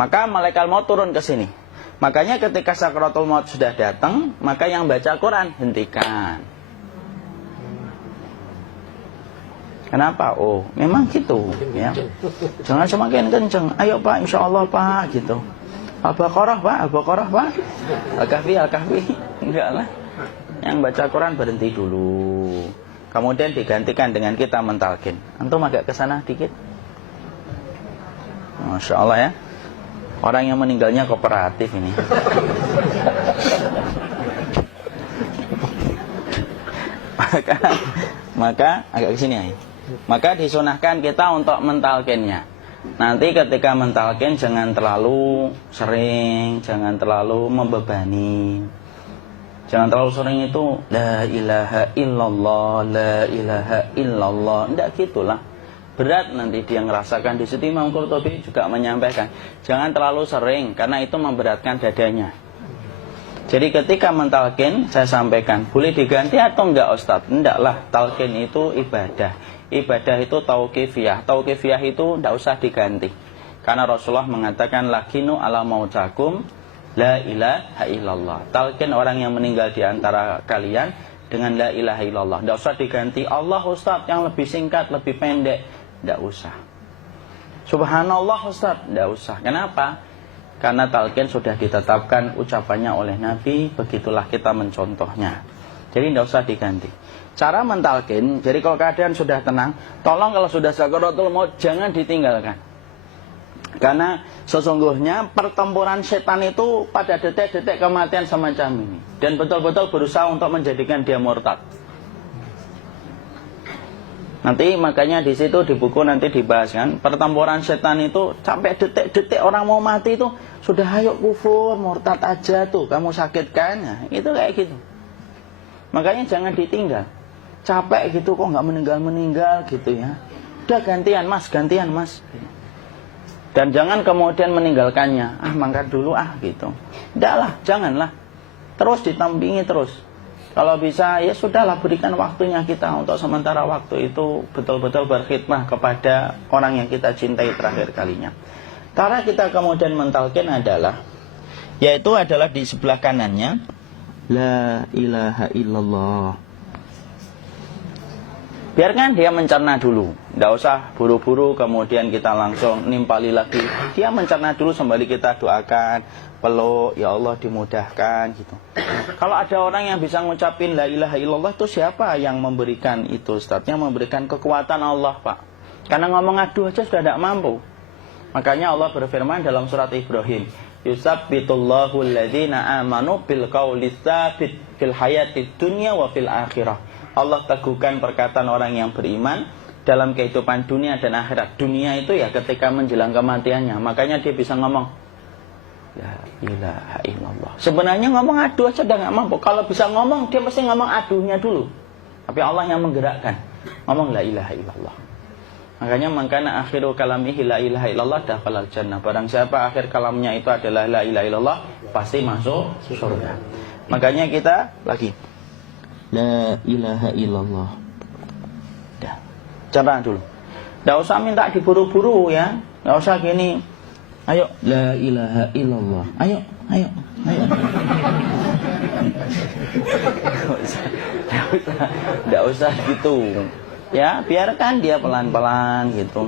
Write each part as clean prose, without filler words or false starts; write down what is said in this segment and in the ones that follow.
maka malaikat maut turun ke sini. Makanya ketika sakaratul maut sudah datang, maka yang baca Quran hentikan. Kenapa? Oh, memang gitu ya. Jangan semakin kenceng. Ayo Pak, insya Allah Pak, gitu. Al-Baqarah Pak, Al-Baqarah Pak. Al-Kahfi, Al-Kahfi. Enggak lah. Yang baca Quran berhenti dulu. Kemudian digantikan dengan kita mentalkin. Antum agak ke sana dikit. Masya Allah ya. Orang yang meninggalnya kooperatif ini. maka agak kesini ya. Maka disunahkan kita untuk mentalkinnya. Nanti ketika mentalkin jangan terlalu sering, jangan terlalu membebani. Jangan terlalu sering itu la ilaha illallah, la ilaha illallah. Tidak gitulah. Berat nanti dia ngerasakan. Di situ Imam Qurtubi juga menyampaikan, jangan terlalu sering karena itu memberatkan dadanya. Jadi ketika mentalkin saya sampaikan, boleh diganti atau enggak Ustaz? Enggaklah, talkin itu ibadah. Ibadah itu tauqifiyah. Tauqifiyah itu enggak usah diganti. Karena Rasulullah mengatakan lakinu ala mautakum la ilaha illallah. Talkin orang yang meninggal di antara kalian dengan la ilaha illallah. Enggak usah diganti Allah Ustaz yang lebih singkat, lebih pendek. Tidak usah. Subhanallah Ustaz, tidak usah. Kenapa? Karena talqin sudah ditetapkan ucapannya oleh Nabi, begitulah kita mencontohnya. Jadi tidak usah diganti. Cara mentalqin, jadi kalau keadaan sudah tenang, tolong kalau sudah sakaratul maut jangan ditinggalkan. Karena sesungguhnya pertempuran setan itu pada detik-detik kematian semacam ini. Dan betul-betul berusaha untuk menjadikan dia murtad. Nanti makanya di situ di buku nanti dibahas kan, pertempuran setan itu sampai detik-detik orang mau mati itu sudah ayo kufur, murtad aja tuh, kamu sakit kan? Nah, itu kayak gitu. Makanya jangan ditinggal. Capek gitu kok nggak meninggal gitu ya. Udah gantian mas. Dan jangan kemudian meninggalkannya. Mangkat dulu gitu. Tidaklah, janganlah. Terus ditampingi terus. Kalau bisa ya sudahlah, berikan waktunya kita untuk sementara waktu itu betul-betul berkhidmah kepada orang yang kita cintai terakhir kalinya. Cara kita kemudian mentalkin adalah, yaitu adalah di sebelah kanannya la ilaha illallah. Biarkan dia mencerna dulu, tidak usah buru-buru kemudian kita langsung nimpali lagi. Dia mencerna dulu sembari kita doakan, peluk, ya Allah dimudahkan gitu. Kalau ada orang yang bisa ngucapin la ilaha illallah, itu siapa yang memberikan itu? Ustaznya memberikan kekuatan Allah Pak. Karena ngomong aduh aja sudah tidak mampu. Makanya Allah berfirman dalam surat Ibrahim, yusabbitullahu alladhina amanu bil qawli tsabit fil hayatid dunya wa fil akhirah. Allah teguhkan perkataan orang yang beriman dalam kehidupan dunia dan akhirat. Dunia itu ya ketika menjelang kematiannya. Makanya dia bisa ngomong la ilaha illallah. Sebenarnya ngomong aduh aja udah gak mampu. Kalau bisa ngomong, dia mesti ngomong aduhnya dulu. Tapi Allah yang menggerakkan. Ngomong la ilaha illallah. Makanya mangkana akhiru kalamihi la ilaha illallah dakhalal jannah. Barang siapa akhir kalamnya itu adalah la ilaha illallah, pasti masuk surga. Makanya kita lagi la ilaha illallah. Dah. Coba dulu. Enggak usah minta diburu-buru ya. Enggak usah gini. Ayo la ilaha illallah. Ayo. Enggak usah gitu. Ya, biarkan dia pelan-pelan gitu.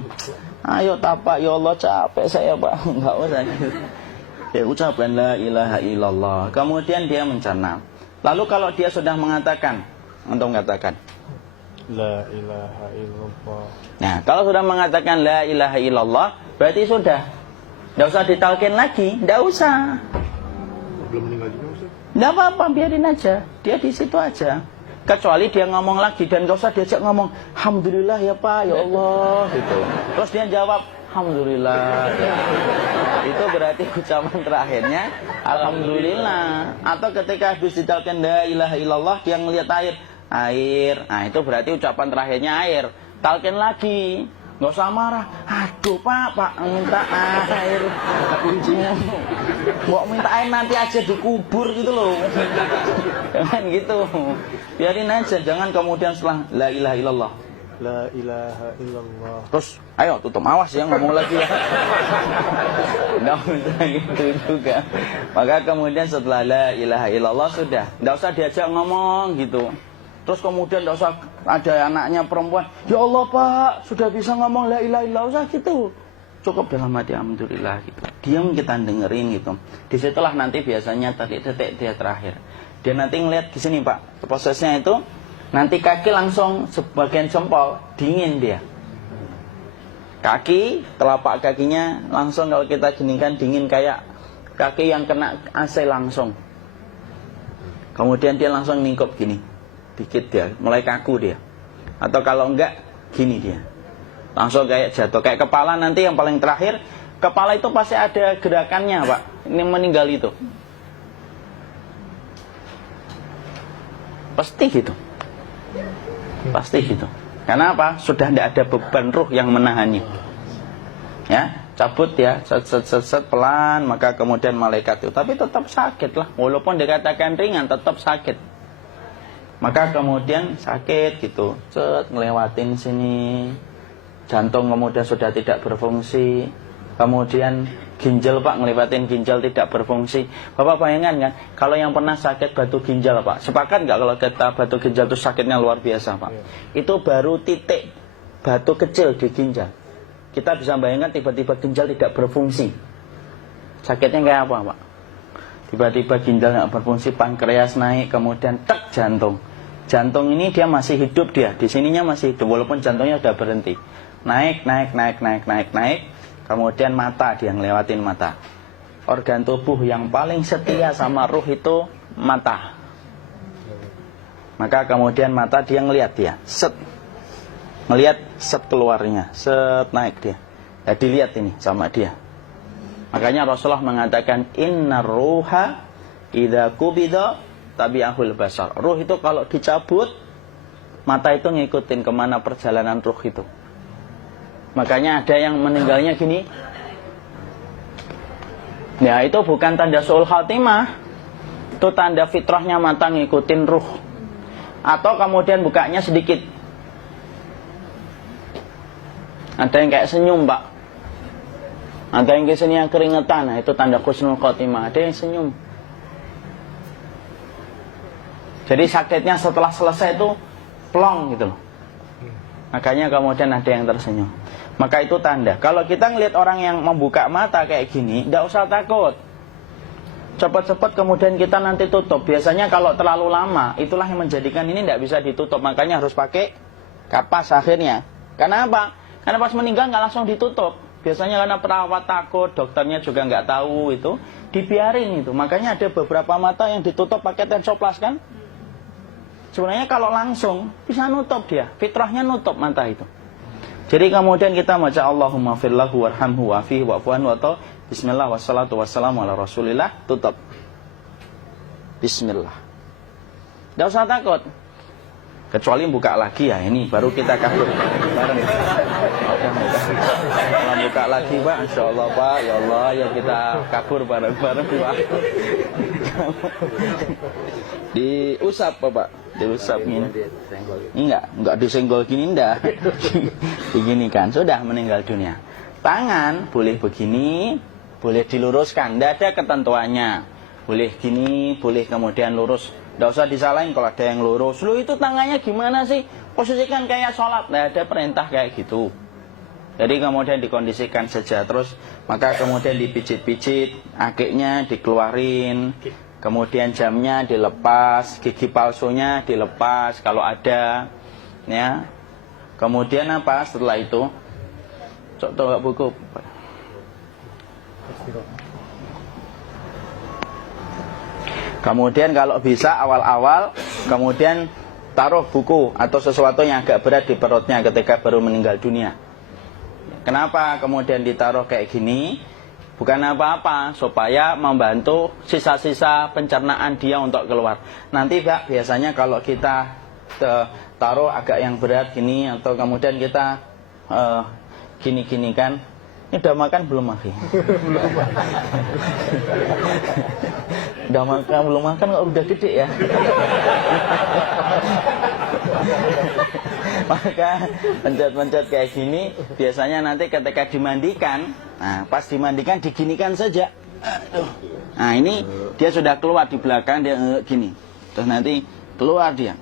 Ayo tapak, ya Allah capek saya Pak. Enggak usah gitu. Ya ucapkan la ilaha illallah. Kemudian dia mencerna. Lalu kalau dia sudah mengatakan, untuk mengatakan la ilaha illallah. Nah, kalau sudah mengatakan la ilaha illallah, berarti sudah. Enggak usah ditalkin lagi, enggak usah. Belum meninggal juga Ustaz? Enggak apa-apa, biarin aja. Dia di situ aja. Kecuali dia ngomong lagi dan enggak usah diajak ngomong, alhamdulillah ya Pak, ya Allah gitu. Terus dia jawab, alhamdulillah. Itu berarti ucapan terakhirnya alhamdulillah. Atau ketika habis ditalkin la ilaha illallah, dia ngelihat air. Nah, itu berarti ucapan terakhirnya air. Talkin lagi. Nggak usah marah. Aduh Pak minta air. Mau minta air nanti aja dikubur gitu loh. Jangan gitu. Biarin aja. Jangan kemudian setelah la ilaha illallah La ilaha illallah. Terus, ayo tutup, awas ya ngomong lagi ya. Nggak usah gitu juga. Maka kemudian setelah la ilaha illallah sudah, nggak usah diajak ngomong gitu. Terus kemudian nggak usah ada anaknya perempuan, ya Allah Pak, sudah bisa ngomong la ilaha illallah, usah gitu. Cukup dalam hati alhamdulillah gitu. Diam kita dengerin gitu. Disitulah nanti biasanya detik dia terakhir. Dia nanti ngeliat di sini Pak, prosesnya itu nanti kaki langsung sebagian jempol dingin dia. Kaki, telapak kakinya langsung kalau kita geningkan dingin kayak kaki yang kena AC langsung. Kemudian dia langsung ningkup gini, dikit dia, mulai kaku dia. Atau kalau enggak, gini dia. Langsung kayak jatuh, kayak kepala nanti yang paling terakhir, kepala itu pasti ada gerakannya Pak, ini meninggal itu. Pasti gitu. Pasti gitu. Karena apa? Sudah tidak ada beban ruh yang menahannya. Ya, cabut ya, set pelan, maka kemudian malaikat itu. Tapi tetap sakit lah, walaupun dikatakan ringan, tetap sakit. Maka kemudian sakit gitu, ngelewatin sini. Jantung kemudian sudah tidak berfungsi. Kemudian ginjal Pak, ngelewatin ginjal tidak berfungsi. Bapak bayangkan kan, kalau yang pernah sakit batu ginjal Pak, sepakat nggak kalau kita batu ginjal itu sakitnya luar biasa Pak? Itu baru titik batu kecil di ginjal. Kita bisa bayangkan tiba-tiba ginjal tidak berfungsi. Sakitnya kayak apa Pak? Tiba-tiba ginjal nggak berfungsi, pankreas naik, kemudian tek jantung. Jantung ini dia masih hidup dia, di sininya masih hidup walaupun jantungnya sudah berhenti. Naik. Kemudian mata, dia ngelewatin mata. Organ tubuh yang paling setia sama ruh itu mata. Maka kemudian mata dia ngelihat dia, ngelihat keluarnya, naik dia. Ya dilihat ini sama dia. Makanya Rasulullah mengatakan innar ruha idza qubida tabi'ahul basar. Ruh itu kalau dicabut, mata itu ngikutin kemana perjalanan ruh itu. Makanya ada yang meninggalnya gini. Ya itu bukan tanda su'ul khatimah. Itu tanda fitrahnya mata ngikutin ruh. Atau kemudian bukanya sedikit. Ada yang kayak senyum Pak. Ada yang kesini yang keringetan. Nah, itu tanda husnul khatimah. Ada yang senyum. Jadi sakitnya setelah selesai itu plong gitu loh. Makanya kemudian ada yang tersenyum. Maka itu tanda. Kalau kita ngelihat orang yang membuka mata kayak gini, tidak usah takut. Cepat-cepat kemudian kita nanti tutup. Biasanya kalau terlalu lama, itulah yang menjadikan ini tidak bisa ditutup. Makanya harus pakai kapas akhirnya. Karena apa? Karena pas meninggal nggak langsung ditutup. Biasanya karena perawat takut, dokternya juga nggak tahu itu, dibiarin itu. Makanya ada beberapa mata yang ditutup pakai tensoplas kan? Sebenarnya kalau langsung bisa nutup dia, fitrahnya nutup mata itu. Jadi kemudian kita baca Allahumma firlahu warhamhu wa'afihi wa'fuanhu atau bismillah wassalatu wassalamu ala rasulillah, tutup. Bismillah. Tidak usah takut. Kecuali buka lagi ya, ini baru kita kabur bareng. Kalau buka lagi Pak, insya Allah Pak, ya Allah ya kita kabur bareng-bareng Pak. Diusap Pak, diusap gini. Enggak disenggol gini enggak. Begini kan, sudah meninggal dunia. Tangan boleh begini, boleh diluruskan, enggak ada ketentuannya. Boleh gini, boleh kemudian lurus. Tidak usah disalahin kalau ada yang lurus. Lu itu tangannya gimana sih? Posisikan kayak sholat. Tidak ada perintah kayak gitu. Jadi kemudian dikondisikan saja. Terus maka kemudian dipijit-pijit, akiknya dikeluarin. Kemudian jamnya dilepas, gigi palsunya dilepas kalau ada. Ya. Kemudian apa setelah itu? Coba buku. Kemudian kalau bisa awal-awal kemudian taruh buku atau sesuatu yang agak berat di perutnya ketika baru meninggal dunia. Kenapa kemudian ditaruh kayak gini? Bukan apa-apa, supaya membantu sisa-sisa pencernaan dia untuk keluar. Nanti Pak, biasanya kalau kita taruh agak yang berat gini atau kemudian kita gini-gini kan. Ini udah makan belum Maki? Udah makan belum makan kok udah gede ya? Maka pencet-pencet kayak gini biasanya nanti ketika dimandikan, nah pas dimandikan diginikan saja. Aduh. Nah ini dia sudah keluar di belakang, dia gini. Terus nanti keluar dia.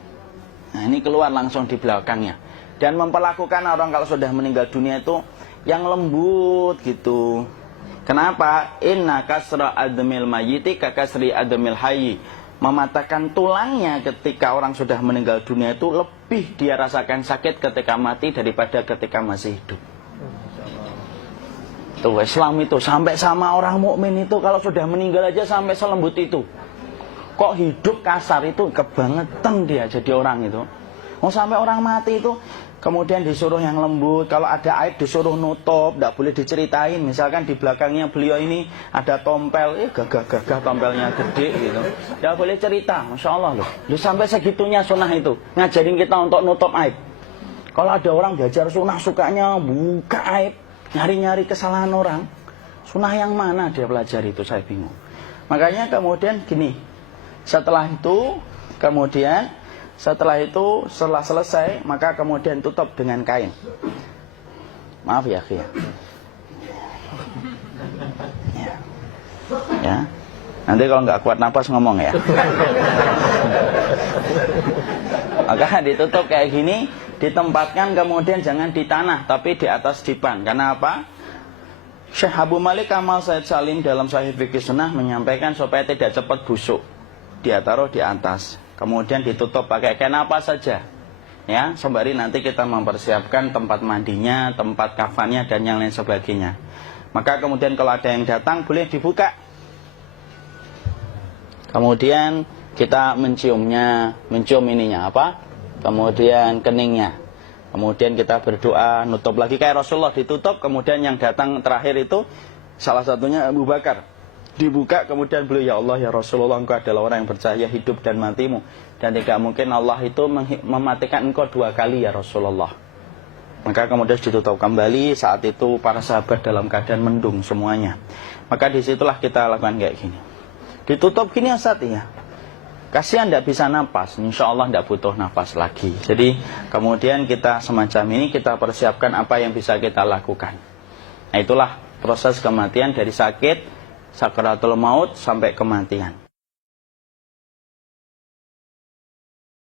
Nah ini keluar langsung di belakangnya. Dan memperlakukan orang kalau sudah meninggal dunia itu yang lembut gitu. Kenapa? Inna kasra admil mayyiti kakasri admil hayyi. Mematahkan tulangnya ketika orang sudah meninggal dunia itu lebih dia rasakan sakit ketika mati daripada ketika masih hidup. Tuh Islam itu sampai sama orang mukmin itu kalau sudah meninggal aja sampai selembut itu. Kok hidup kasar itu kebangetan dia jadi orang itu. Mau sampai orang mati itu kemudian disuruh yang lembut. Kalau ada aib disuruh nutup, tidak boleh diceritain. Misalkan di belakangnya beliau ini ada tompel, gagah-gagah tompelnya gede gitu. Tidak boleh cerita, Masya Allah loh. Sampai segitunya sunnah itu ngajarin kita untuk nutup aib. Kalau ada orang belajar sunnah sukanya buka aib, nyari-nyari kesalahan orang. Sunnah yang mana dia pelajari itu saya bingung. Makanya kemudian gini, setelah selesai maka kemudian tutup dengan kain. Maaf ya, ya. Ya. Nanti kalau nggak kuat napas ngomong ya. Maka ditutup kayak gini, ditempatkan kemudian jangan di tanah tapi di atas dipan. Karena apa? Syekh Abu Malik Kamal Said Salim dalam Sahih Fikih Sunnah menyampaikan supaya tidak cepat busuk. Dia taruh di atas. Kemudian ditutup pakai kain apa saja. Ya, sembari nanti kita mempersiapkan tempat mandinya, tempat kafannya dan yang lain sebagainya. Maka kemudian kalau ada yang datang boleh dibuka. Kemudian kita mencium ininya apa? Kemudian keningnya. Kemudian kita berdoa, nutup lagi kayak Rasulullah ditutup, kemudian yang datang terakhir itu salah satunya Abu Bakar. Dibuka kemudian beliau, ya Allah ya Rasulullah, engkau adalah orang yang percaya hidup dan matimu, dan tidak mungkin Allah itu mematikan engkau 2 kali ya Rasulullah. Maka kemudian ditutup kembali. Saat itu para sahabat dalam keadaan mendung semuanya. Maka disitulah kita lakukan kayak gini. Ditutup gini Ustaz ya. Kasihan tidak bisa napas, insya Allah tidak butuh napas lagi. Jadi kemudian kita semacam ini kita persiapkan apa yang bisa kita lakukan. Nah itulah proses kematian dari sakit sakaratul maut sampai kematian.